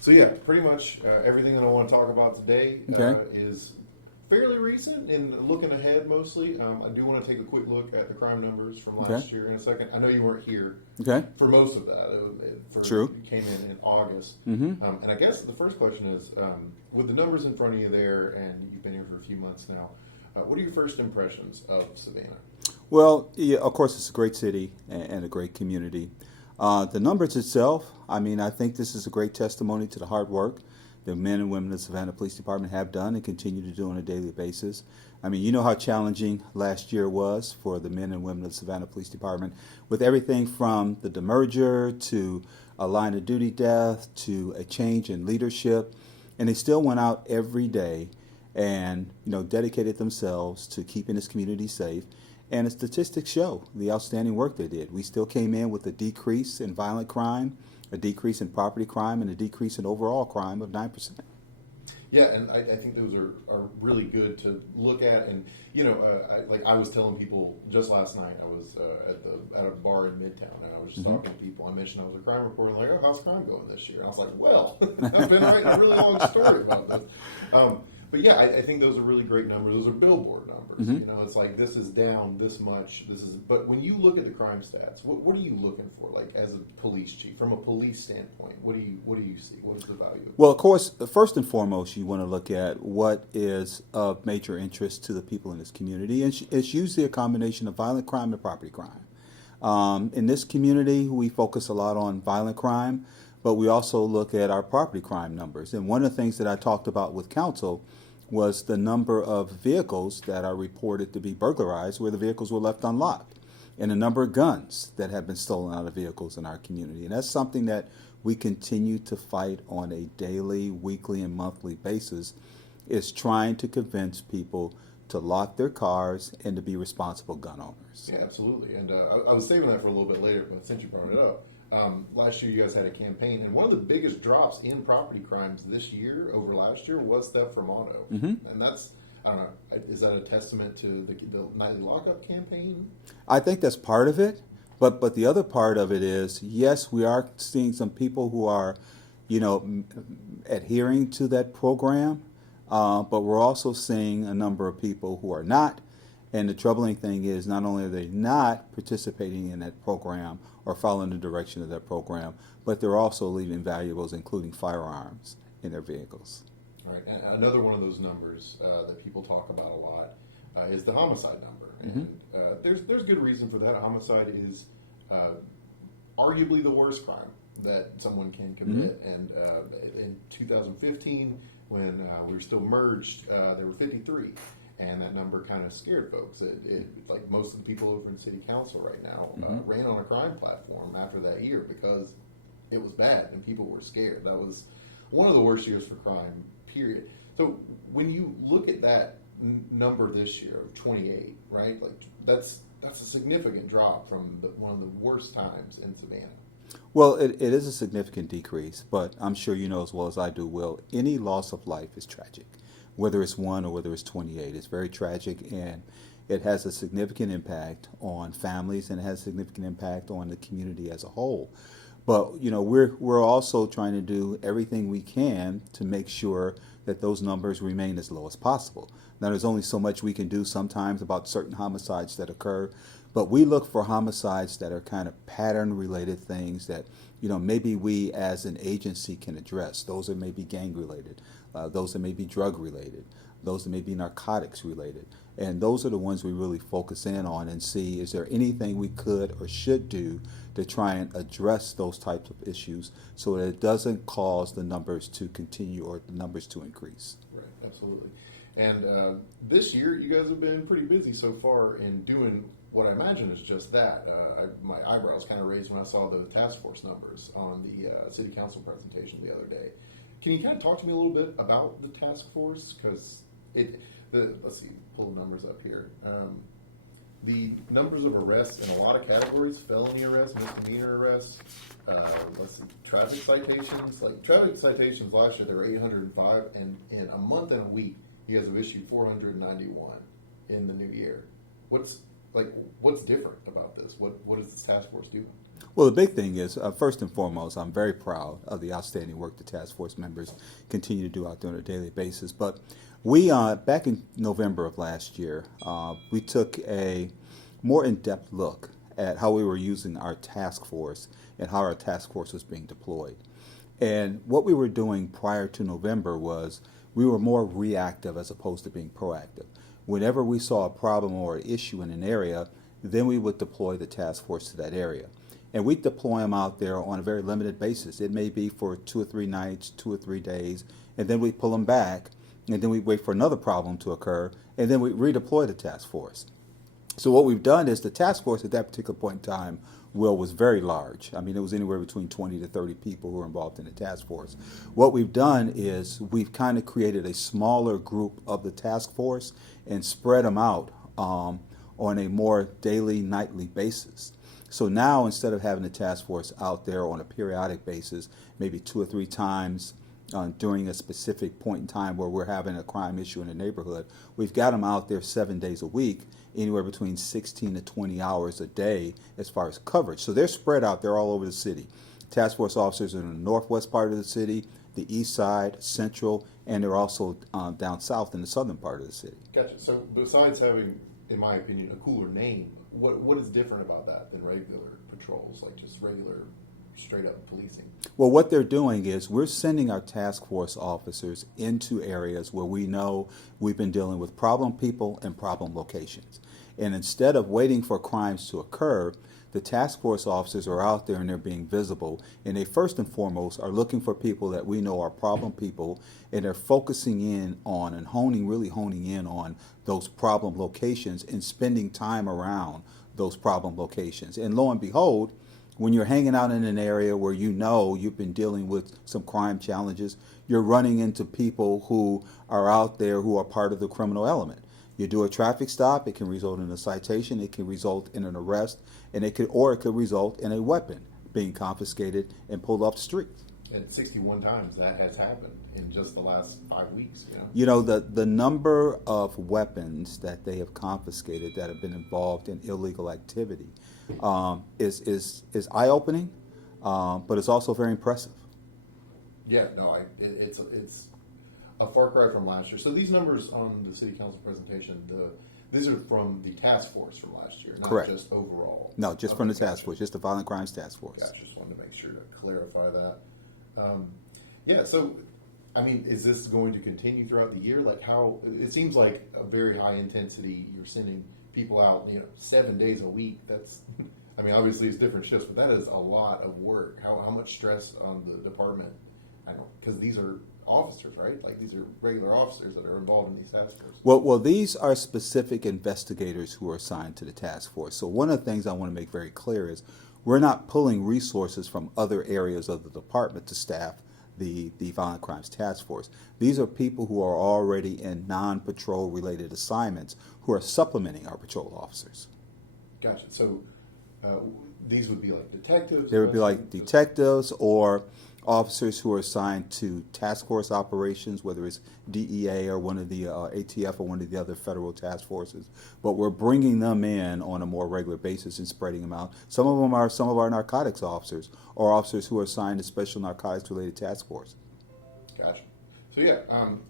So yeah, pretty much everything that I want to talk about today Okay. is fairly recent and looking ahead mostly. I do want to take a quick look at the crime numbers from last Okay. year in a second. I know you weren't here Okay. for most of that. True. It came in August. Mm-hmm. And I guess the first question is, with the numbers in front of you there, and you've been here for a few months now, what are your first impressions of Savannah? Well, yeah, of course, it's a great city and a great community. The numbers itself, I mean, I think this is a great testimony to the hard work the men and women of the Savannah Police Department have done and continue to do on a daily basis. I mean, you know how challenging last year was for the men and women of the Savannah Police Department with everything from the demerger to a line of duty death to a change in leadership. And they still went out every day and, dedicated themselves to keeping this community safe. And the statistics show the outstanding work they did. We still came in with a decrease in violent crime, a decrease in property crime, and a decrease in overall crime of 9%. Yeah, and I think those are really good to look at. And I was telling people just last night, I was at a bar in Midtown, and I was just talking to people. I mentioned I was a crime reporter, and like, oh, how's crime going this year? And I was like, well, I've been writing a really long story about this. But yeah, I think those are really great numbers. Those are billboard numbers. It's like this is down this much. But when you look at the crime stats, what are you looking for? Like as a police chief, from a police standpoint, what do you see? What is the value of it? Well, of course, first and foremost, you want to look at what is of major interest to the people in this community. And it's usually a combination of violent crime and property crime. In this community, we focus a lot on violent crime, but we also look at our property crime numbers. And one of the things that I talked about with council was the number of vehicles that are reported to be burglarized where the vehicles were left unlocked, and the number of guns that have been stolen out of vehicles in our community. And that's something that we continue to fight on a daily, weekly, and monthly basis, is trying to convince people to lock their cars and to be responsible gun owners. Yeah, absolutely. And I was saving that for a little bit later, but since you brought it up, last year you guys had a campaign, and one of the biggest drops in property crimes this year over last year was theft from auto. And that's, I don't know, is that a testament to the nightly lockup campaign? I think that's part of it, but the other part of it is, yes, we are seeing some people who are, adhering to that program, but we're also seeing a number of people who are not. And the troubling thing is, not only are they not participating in that program or following the direction of that program, but they're also leaving valuables, including firearms, in their vehicles. All right. And another one of those numbers that people talk about a lot is the homicide number. And there's good reason for that. Homicide is arguably the worst crime that someone can commit. And in 2015, when we were still merged, there were 53. And that number kind of scared folks. Like most of the people over in city council right now ran on a crime platform after that year because it was bad and people were scared. That was one of the worst years for crime, period. So when you look at that number this year of 28, right? Like that's a significant drop from one of the worst times in Savannah. Well, it is a significant decrease, but I'm sure you know as well as I do, Will, any loss of life is tragic. Whether it's 1 or whether it's 28, it's very tragic, and it has a significant impact on families, and it has a significant impact on the community as a whole. But we're also trying to do everything we can to make sure that those numbers remain as low as possible. Now, there's only so much we can do sometimes about certain homicides that occur, but we look for homicides that are kind of pattern-related things that maybe we as an agency can address. Those that may be gang-related, those that may be drug-related, those that may be narcotics-related. And those are the ones we really focus in on and see, is there anything we could or should do to try and address those types of issues so that it doesn't cause the numbers to continue or the numbers to increase. Right, absolutely. And this year, you guys have been pretty busy so far in doing what I imagine is just that. My eyebrows kind of raised when I saw the task force numbers on the city council presentation the other day. Can you kind of talk to me a little bit about the task force? Because let's see, pull the numbers up here. The numbers of arrests in a lot of categories: felony arrests, misdemeanor arrests. Let's see, traffic citations. Like traffic citations last year, there were 805, and in a month and a week, you guys have issued 491 in the new year. What's different about this? What is this task force doing? Well, the big thing is, first and foremost, I'm very proud of the outstanding work the task force members continue to do out there on a daily basis. But we, back in November of last year, we took a more in-depth look at how we were using our task force and how our task force was being deployed. And what we were doing prior to November was we were more reactive as opposed to being proactive. Whenever we saw a problem or an issue in an area, then we would deploy the task force to that area. And we deploy them out there on a very limited basis. It may be for 2 or 3 nights, 2 or 3 days, and then we pull them back, and then we wait for another problem to occur, and then we redeploy the task force. So what we've done is the task force at that particular point in time, Will, was very large. I mean, it was anywhere between 20 to 30 people who were involved in the task force. What we've done is we've kind of created a smaller group of the task force and spread them out on a more daily, nightly basis. So now, instead of having the task force out there on a periodic basis, maybe 2 or 3 times during a specific point in time where we're having a crime issue in the neighborhood, we've got them out there 7 days a week, anywhere between 16 to 20 hours a day as far as coverage. So they're spread out. They're all over the city. Task force officers are in the northwest part of the city, the east side, central, and they're also down south in the southern part of the city. Gotcha. So besides having, in my opinion, a cooler name, what is different about that than regular patrols, like just regular straight up policing? Well, what they're doing is we're sending our task force officers into areas where we know we've been dealing with problem people and problem locations. And instead of waiting for crimes to occur, the task force officers are out there and they're being visible. And they first and foremost are looking for people that we know are problem people, and they're focusing in on and really honing in on those problem locations and spending time around those problem locations. And lo and behold, when you're hanging out in an area where you know you've been dealing with some crime challenges, you're running into people who are out there who are part of the criminal element. You do a traffic stop, it can result in a citation, it can result in an arrest, and it could result in a weapon being confiscated and pulled off the street. And 61 times that has happened in just the last 5 weeks. You know, the number of weapons that they have confiscated that have been involved in illegal activity is eye-opening, but it's also very impressive. Yeah, no, it's a far cry from last year. So these numbers on the city council presentation, these are from the task force from last year, not Correct. just overall. No, just from the task force, just the Violent Crimes Task Force. Gotcha. Just wanted to make sure to clarify that. Yeah, so, I mean, is this going to continue throughout the year? Like how, it seems like a very high intensity, you're sending people out, 7 days a week. That's, I mean, obviously it's different shifts, but that is a lot of work. How much stress on the department? Because these are officers, right? Like these are regular officers that are involved in these task forces. Well, these are specific investigators who are assigned to the task force. So one of the things I want to make very clear is we're not pulling resources from other areas of the department to staff the Violent Crimes Task Force. These are people who are already in non-patrol related assignments who are supplementing our patrol officers. Gotcha. So these would be like detectives? They would be like detectives or officers who are assigned to task force operations, whether it's DEA or one of the ATF or one of the other federal task forces. But we're bringing them in on a more regular basis and spreading them out. Some of them are some of our narcotics officers or officers who are assigned to special narcotics related task force. Gotcha. So yeah,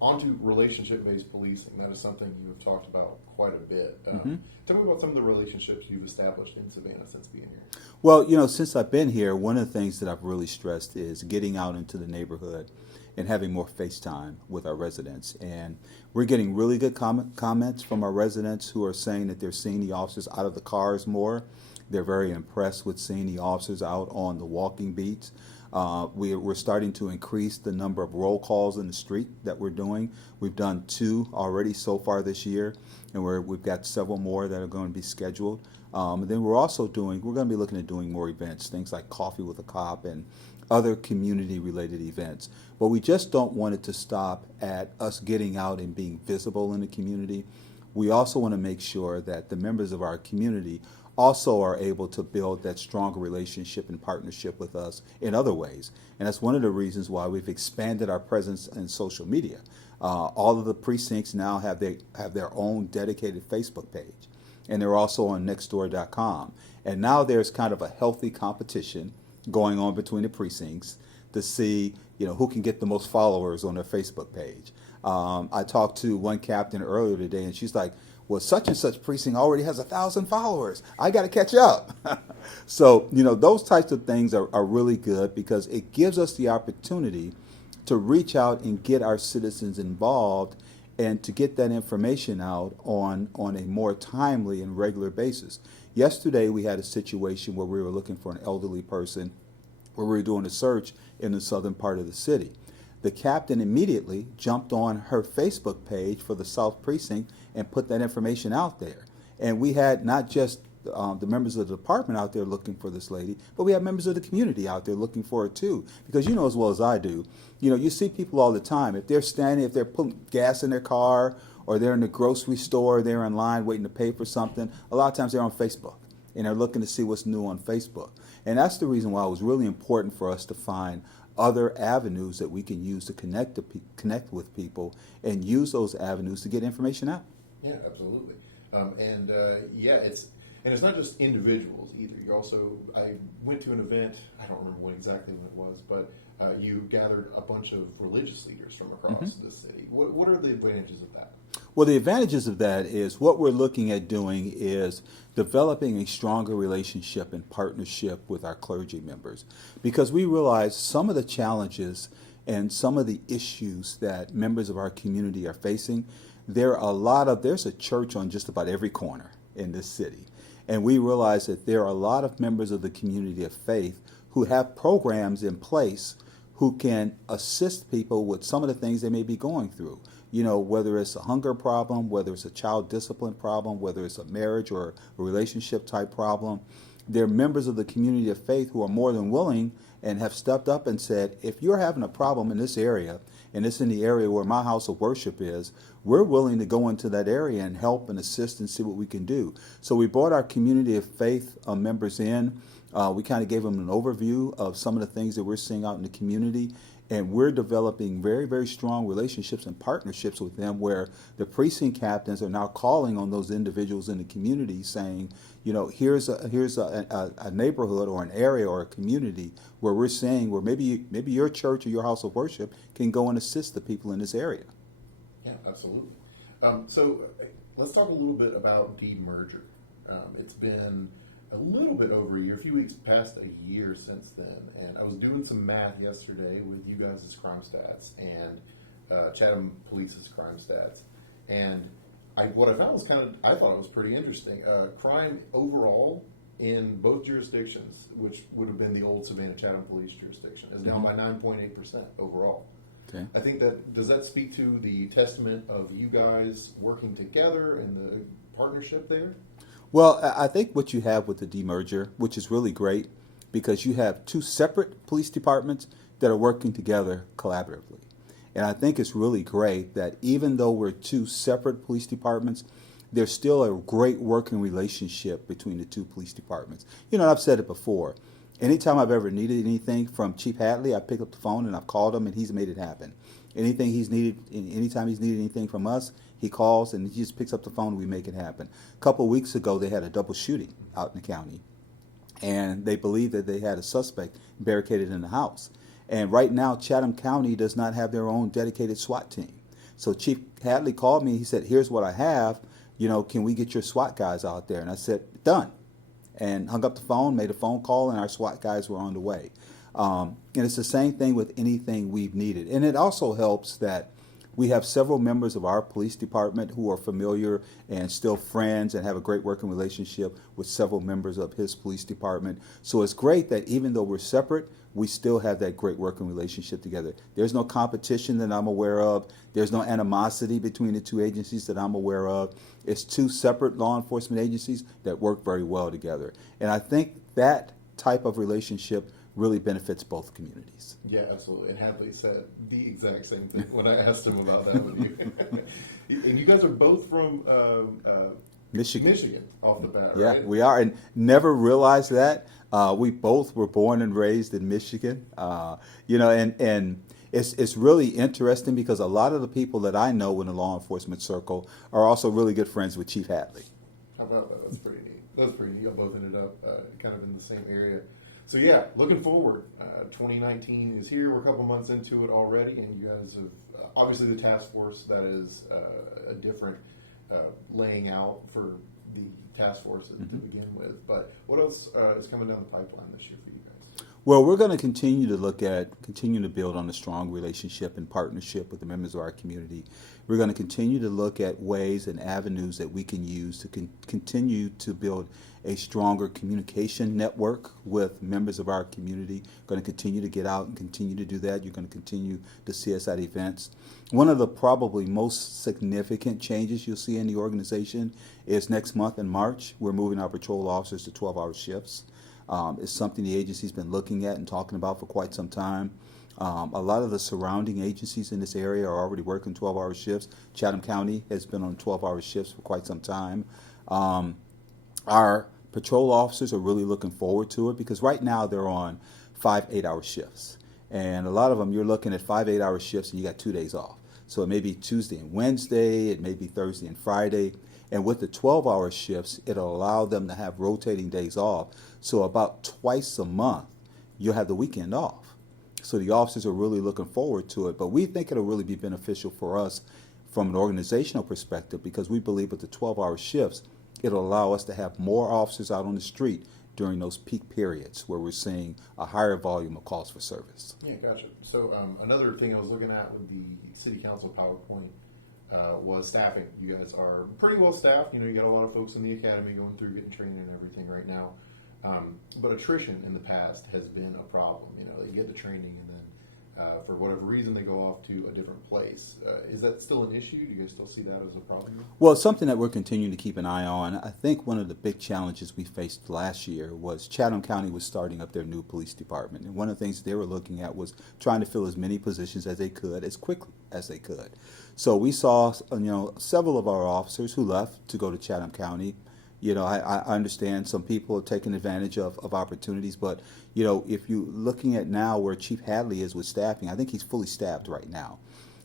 on to relationship-based policing. That is something you have talked about quite a bit. Tell me about some of the relationships you've established in Savannah since being here. Well, since I've been here, one of the things that I've really stressed is getting out into the neighborhood and having more face time with our residents. And we're getting really good comments from our residents who are saying that they're seeing the officers out of the cars more. They're very impressed with seeing the officers out on the walking beats. We're starting to increase the number of roll calls in the street that we're doing. We've done 2 already so far this year, and we've got several more that are going to be scheduled. And then we're going to be looking at doing more events, things like Coffee with a Cop and other community-related events. But we just don't want it to stop at us getting out and being visible in the community. We also want to make sure that the members of our community also are able to build that stronger relationship and partnership with us in other ways. And that's one of the reasons why we've expanded our presence in social media. All of the precincts now have their own dedicated Facebook page. and they're also on nextdoor.com. And now there's kind of a healthy competition going on between the precincts to see, who can get the most followers on their Facebook page. I talked to one captain earlier today, and she's like, well, such and such precinct already has 1,000 followers. I got to catch up. So, those types of things are really good because it gives us the opportunity to reach out and get our citizens involved and to get that information out on a more timely and regular basis. Yesterday, we had a situation where we were looking for an elderly person, where we were doing a search in the southern part of the city. The captain immediately jumped on her Facebook page for the South Precinct and put that information out there. And we had not just the members of the department out there looking for this lady, but we have members of the community out there looking for her too. Because you know as well as I do, you see people all the time. If they're putting gas in their car, or they're in the grocery store, they're in line waiting to pay for something, a lot of times they're on Facebook and they're looking to see what's new on Facebook. And that's the reason why it was really important for us to find other avenues that we can use to connect with people and use those avenues to get information out. Yeah, absolutely. It's not just individuals either. I went to an event, I don't remember exactly when it was, but you gathered a bunch of religious leaders from across the city. What are the advantages of that? Well, the advantages of that is what we're looking at doing is developing a stronger relationship and partnership with our clergy members, because we realize some of the challenges and some of the issues that members of our community are facing. There's a church on just about every corner in this city. And we realize that there are a lot of members of the community of faith who have programs in place who can assist people with some of the things they may be going through. Whether it's a hunger problem, whether it's a child discipline problem, whether it's a marriage or a relationship type problem. They're members of the community of faith who are more than willing and have stepped up and said, if you're having a problem in this area, and it's in the area where my house of worship is, we're willing to go into that area and help and assist and see what we can do. So we brought our community of faith members in. We kind of gave them an overview of some of the things that we're seeing out in the community. And we're developing very, very strong relationships and partnerships with them, where the precinct captains are now calling on those individuals in the community saying, here's a neighborhood or an area or a community where we're saying where maybe your church or your house of worship can go and assist the people in this area. Yeah, absolutely. So let's talk a little bit about demerger. It's been a little bit over a year, a few weeks past a year since then, and I was doing some math yesterday with you guys' crime stats and Chatham Police's crime stats, and what I found was I thought it was pretty interesting. Crime overall in both jurisdictions, which would have been the old Savannah Chatham Police jurisdiction, is down by 9.8% overall. Okay. I think does that speak to the testament of you guys working together and the partnership there? Well, I think what you have with the demerger, which is really great, because you have two separate police departments that are working together collaboratively. And I think it's really great that even though we're two separate police departments, there's still a great working relationship between the two police departments. And I've said it before. Anytime I've ever needed anything from Chief Hadley, I pick up the phone and I've called him and he's made it happen. Anytime he's needed anything from us, he calls and he just picks up the phone and we make it happen. A couple of weeks ago, they had a double shooting out in the county, and they believed that they had a suspect barricaded in the house. And right now, Chatham County does not have their own dedicated SWAT team. So Chief Hadley called me. He said, here's what I have. Can we get your SWAT guys out there? And I said, done. And hung up the phone, made a phone call, and our SWAT guys were on the way. And it's the same thing with anything we've needed. And it also helps that we have several members of our police department who are familiar and still friends and have a great working relationship with several members of his police department. So it's great that even though we're separate, we still have that great working relationship together. There's no competition that I'm aware of. There's no animosity between the two agencies that I'm aware of. It's two separate law enforcement agencies that work very well together. And I think that type of relationship really benefits both communities. Yeah, absolutely. And Hadley said the exact same thing when I asked him about that with you. And you guys are both from Michigan off the bat, yeah, right? We are, and never realized that. We both were born and raised in Michigan. And it's really interesting because a lot of the people that I know in the law enforcement circle are also really good friends with Chief Hadley. Oh, about that? That's pretty neat. That's pretty neat. Y'all both ended up kind of in the same area. So yeah, looking forward. 2019 is here. We're a couple months into it already, and you guys have obviously the task force that is a different laying out for the task force to begin with. But what else is coming down the pipeline this year for you guys? Well, we're going to continue to build on a strong relationship and partnership with the members of our community. We're going to continue to look at ways and avenues that we can use to continue to build a stronger communication network with members of our community. Going to continue to get out and continue to do that. You're going to continue to see us at events. One of the probably most significant changes you'll see in the organization is next month in March, we're moving our patrol officers to 12-hour shifts. It's something the agency's been looking at and talking about for quite some time. A lot of the surrounding agencies in this area are already working 12-hour shifts. Chatham County has been on 12-hour shifts for quite some time. Our patrol officers are really looking forward to it because right now they're on 5 8-hour shifts. And a lot of them, you're looking at 5 8-hour shifts and you got 2 days off. So it may be Tuesday and Wednesday, it may be Thursday and Friday. And with the 12-hour shifts, it'll allow them to have rotating days off. So about twice a month, you'll have the weekend off. So the officers are really looking forward to it. But we think it'll really be beneficial for us from an organizational perspective because we believe with the 12-hour shifts, it'll allow us to have more officers out on the street during those peak periods where we're seeing a higher volume of calls for service. Yeah, gotcha. So another thing I was looking at with the City Council PowerPoint was staffing. You guys are pretty well staffed. You know, you got a lot of folks in the academy going through getting training and everything right now. But attrition in the past has been a problem. You know, you get the training and then for whatever reason they go off to a different place. Is that still an issue? Do you guys still see that as a problem? Well, it's something that we're continuing to keep an eye on. I think one of the big challenges we faced last year was Chatham County was starting up their new police department. And one of the things they were looking at was trying to fill as many positions as they could, as quickly as they could. So we saw, several of our officers who left to go to Chatham County. You know, I understand some people are taking advantage of opportunities, but, you know, if you're looking at now where Chief Hadley is with staffing, I think he's fully staffed right now.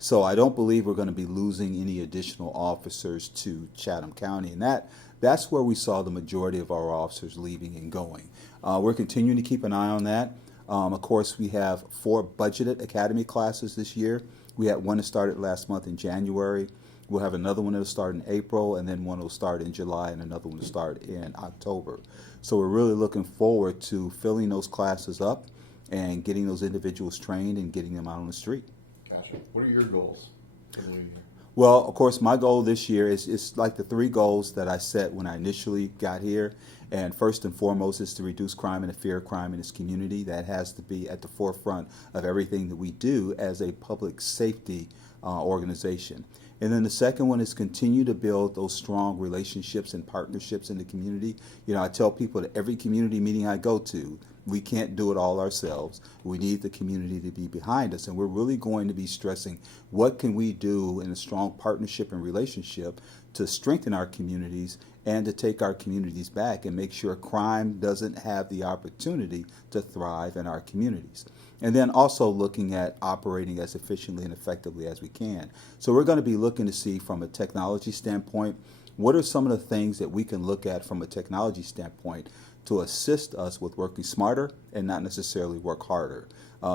So I don't believe we're going to be losing any additional officers to Chatham County, and that's where we saw the majority of our officers leaving and going. We're continuing to keep an eye on that. Of course, we have 4 budgeted academy classes this year. We had one that started last month in January. We'll have another one that'll start in April, and then one will start in July, and another one will start in October. So we're really looking forward to filling those classes up and getting those individuals trained and getting them out on the street. Gotcha. What are your goals for the new year? Well, of course, my goal this year is like the 3 goals that I set when I initially got here. And first and foremost is to reduce crime and the fear of crime in this community. That has to be at the forefront of everything that we do as a public safety organization. And then the second one is continue to build those strong relationships and partnerships in the community. You know, I tell people that every community meeting I go to, we can't do it all ourselves. We need the community to be behind us. And we're really going to be stressing what can we do in a strong partnership and relationship to strengthen our communities and to take our communities back and make sure crime doesn't have the opportunity to thrive in our communities. And then also looking at operating as efficiently and effectively as we can. So we're going to be looking to see from a technology standpoint, what are some of the things that we can look at from a technology standpoint to assist us with working smarter and not necessarily work harder.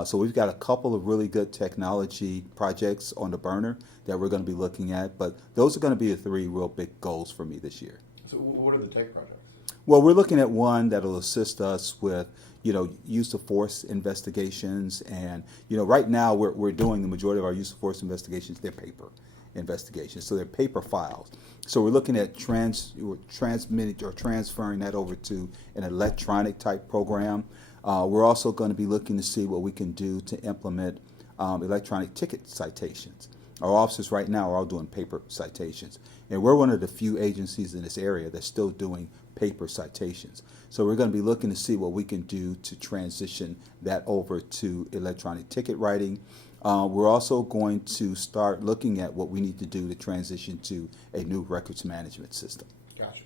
So we've got a couple of really good technology projects on the burner that we're going to be looking at, but those are going to be the 3 real big goals for me this year. So what are the tech projects? Well, we're looking at one that will assist us with, use of force investigations. And, right now we're doing the majority of our use of force investigations, they're paper investigations. So they're paper files. So we're looking at transmitting or transferring that over to an electronic type program. We're also going to be looking to see what we can do to implement electronic ticket citations. Our officers right now are all doing paper citations. And we're one of the few agencies in this area that's still doing paper citations. So we're going to be looking to see what we can do to transition that over to electronic ticket writing. We're also going to start looking at what we need to do to transition to a new records management system. Gotcha.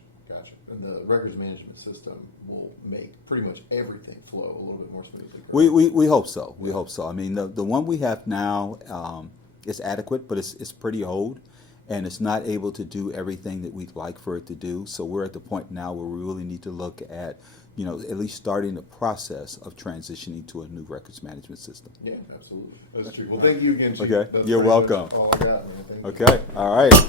And the records management system will make pretty much everything flow a little bit more smoothly. We hope so. We hope so. I mean, the one we have now is adequate, but it's pretty old. and it's not able to do everything that we'd like for it to do. So we're at the point now where we really need to look at, at least starting the process of transitioning to a new records management system. Yeah, absolutely. That's true. Well, thank you again, Chief. Okay, That's you're pretty much welcome. all I got, man. Thank you. Okay, all right.